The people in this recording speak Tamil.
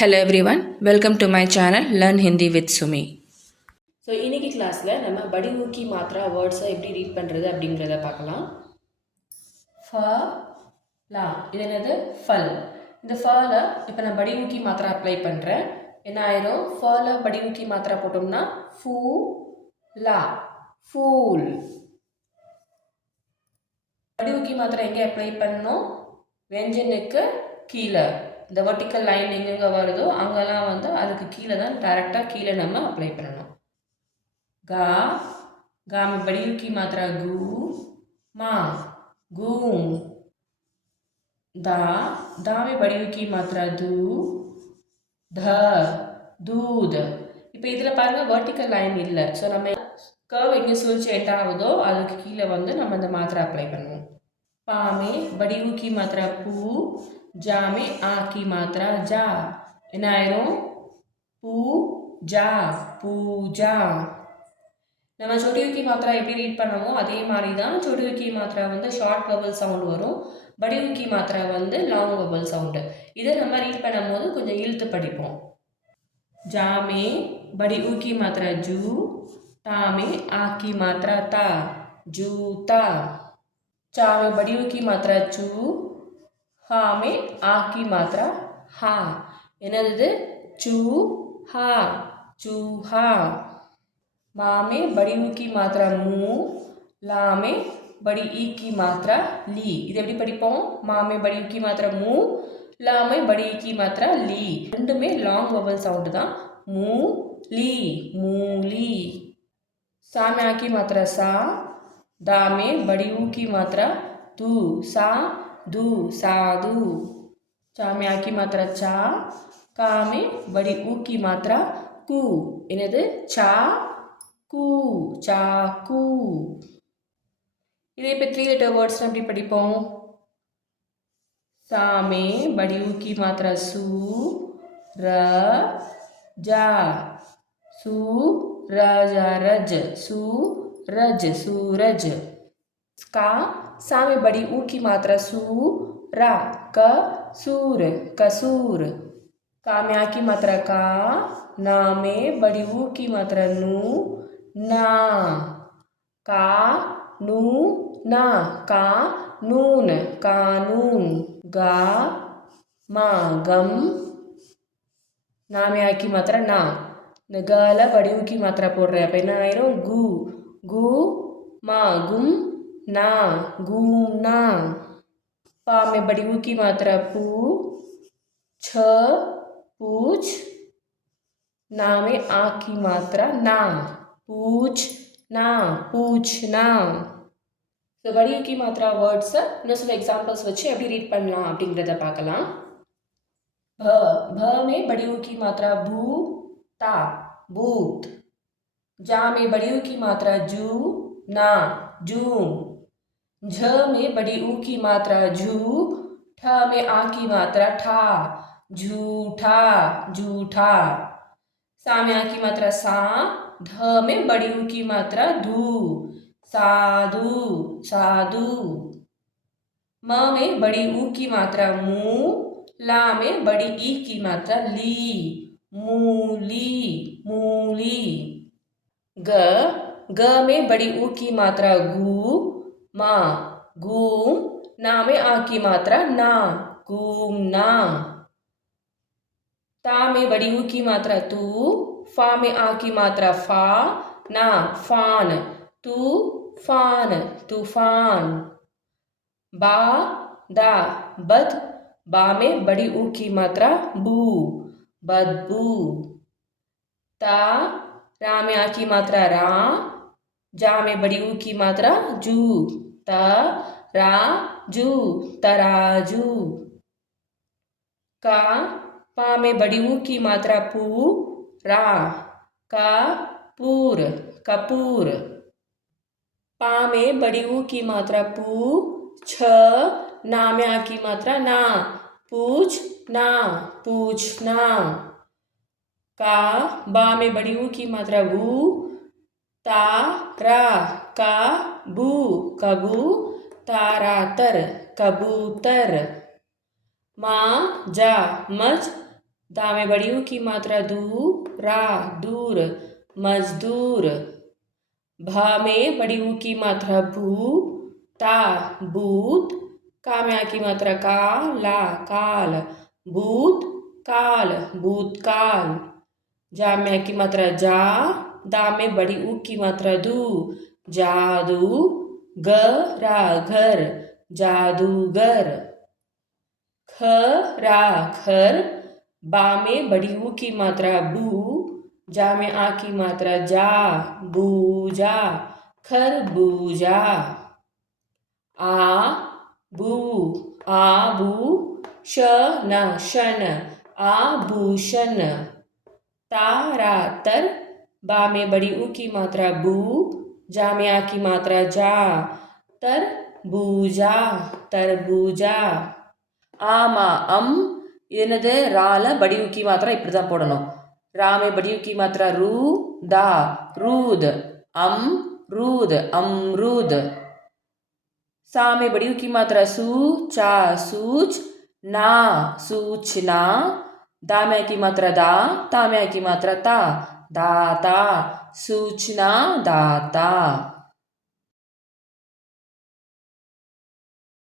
Hello everyone, welcome to my channel Learn Hindi with Sumi. So இன்றைக்கி கிளாஸில் நம்ம படிமுக்கி மாத்திரா வேர்ட்ஸை எப்படி ரீட் பண்ணுறது அப்படிங்கிறத பார்க்கலாம். ஃப லா இது என்னது ஃபல். இந்த ஃபல இப்போ நான் படிமுக்கி மாத்திரா அப்ளை பண்ணுறேன். என்ன ஆயிரும்? ஃபல படிமுக்கி மாத்திரா போட்டோம்னா ஃபூ லா ஃபூல். படிமுக்கி மாத்திரா எங்கே அப்ளை பண்ணணும்? வெஞ்சனுக்கு கீழே இந்த வெர்டிக்கல் லைன் எங்கெங்கே வருதோ அங்கெல்லாம் வந்து அதுக்கு கீழே தான் டைரெக்டாக கீழே நம்ம அப்ளை பண்ணணும். கா गा में बड़ी की मात्रा गू मा गूम. दा में बड़ी की मात्रा दू ध दूध. இப்போ இதில் பாருங்கள் வெர்டிக்கல் லைன் இல்லை. ஸோ நம்ம கர்வ் எங்கே சுழிச்சு எண்ட் ஆகுதோ அதுக்கு கீழே வந்து நம்ம அந்த மாத்திரை அப்ளை பண்ணுவோம். பாமே बड़ी की मात्रा பூ जा में आ की मात्रा जा. என்ன ஆயிரும்? பூ ஜா பூஜா. நம்ம சொடியுக்கி மாத்திரா எப்படி ரீட் பண்ணமோ அதே மாதிரி தான் சொடியுக்கி மாத்திரா வந்து ஷார்ட் வவல் சவுண்ட் வரும், படியுக்கி மாத்திரா வந்து லாங் வவல் சவுண்டு. இதை நம்ம ரீட் பண்ணும்போது கொஞ்சம் இழுத்து படிப்போம். ஜாமே படியுக்கி மாத்திரா ஜூ தாமே ஆக்கி மாத்திரா தா ஜூதா. चावे बड़ियों की मात्रा चू हा में आ की मात्रा हा. என்னது? चू हा चूहा. मा में बड़ियों की मात्रा मू ला में बड़ी ई की मात्रा ली. இது எப்படி படிப்போம்? மா में बड़ी की मात्रा मू ला में बड़ी ई की मात्रा ली. ரெண்டுமே லாங் வவல் சவுண்ட் தான். மூ லீ மூலி. सा में आ की मात्रा सा दा में बड़ी ऊ की मात्रा दू सा दू साधु. चा में आ की मात्रा चा का में बड़ी ऊ की मात्रा कू. என்னது? சா கூ சாக்கூ. இதே இப்போ 3 letter வேர்ட்ஸ் எப்படி படிப்போம்? सा में बड़ी ऊ की मात्रा सू र जा सू राजा रज सू रज सूरज. का सा में बड़ी ऊ की मात्रा सू रा क सूर कसूर. का में आ की मात्रा का ना में बड़ी ऊ की मात्रा नू ना का नू ना का नून कानून. गा मा गम ना में आ की मात्रा ना. இந்த கால வடிவு की मात्रा போடுறேன். அப்போ என்ன ஆயிரும்? கு கு மா கும் ना घूमना. पा में बड़ी ऊ की मात्रा पू छ पूछ ना में आ की मात्रा ना पूछ ना पूछना. ஸோ बड़ी ऊ की मात्रा வேர்ட்ஸை இன்னும் சில எக்ஸாம்பிள்ஸ் வச்சு எப்படி ரீட் பண்ணலாம் அப்படிங்கிறத பார்க்கலாம். भ भ में बड़ी ऊ की मात्रा भू ता भूत. जा में बड़ी ऊ की मात्रा जू ना जूम. झ में बड़ी ऊ की मात्रा झू ठ में आ की मात्रा ठा झूठा झूठा. सा में आ की मात्रा सा ध में बड़ी ऊ की मात्रा धू साधु साधु. म में बड़ी ऊ की मात्रा मू ला में बड़ी ई की मात्रा ली मूली मूली. ग ग में बड़ी ऊ की मात्रा गू मा गूम ना में आ की मात्रा ना घूमना. ता में बड़ी ऊ की मात्रा तू फा में आ की मात्रा फा ना फान तू फान तूफान. बा दा बद बा में बड़ी ऊ की मात्रा बू बदबू. ता रा में आ की मात्रा रा जा में बड़ी ऊ की मात्रा जू त रा जू तराजू. का पा में बड़ी ऊ की मात्रा पू रा का पूर कपूर. पा में बड़ी ऊ की मात्रा पू छ ना में आ की मात्रा ना पूछ ना पूछना. का बा में बड़ी ऊ की मात्रा बू ता रा का बू कबू तारातर कबूतर. मा जा मज दा में बड़ी ऊ की मात्रा दू रा दूर मजदूर। भा में बड़ी ऊ की मात्रा भू ता भूत। का में आ की मात्रा का ला काल भूत काल भूतकाल। जा में आ की मात्रा जा दा में बड़ी ऊ की मात्रा दू जादू ग रा घर जादूगर। ख रा खर बा में बड़ी ऊ की मात्रा बू जा में आ की मात्रा जा बूजा खरबूजा। आ बू श न शन आभूषण। तारा तर बा में बड़ी ऊ की मात्रा बू जा में आ की मात्रा जा तर बूजा तरबूजा। ஆமா என்னது ரால படி ஊக்கி மாத்திரா இப்படி தான் போடணும். ராமே படி ஊக்கி மாத்திரா ரூ தா ரூத் ரூத் அம்ரூத்। सामे बड़ी की मात्रा सू चा सूच ना सूचना। दाम्या की मात्रा दा ताम्या की मात्रा ता दाता सूचना दाता।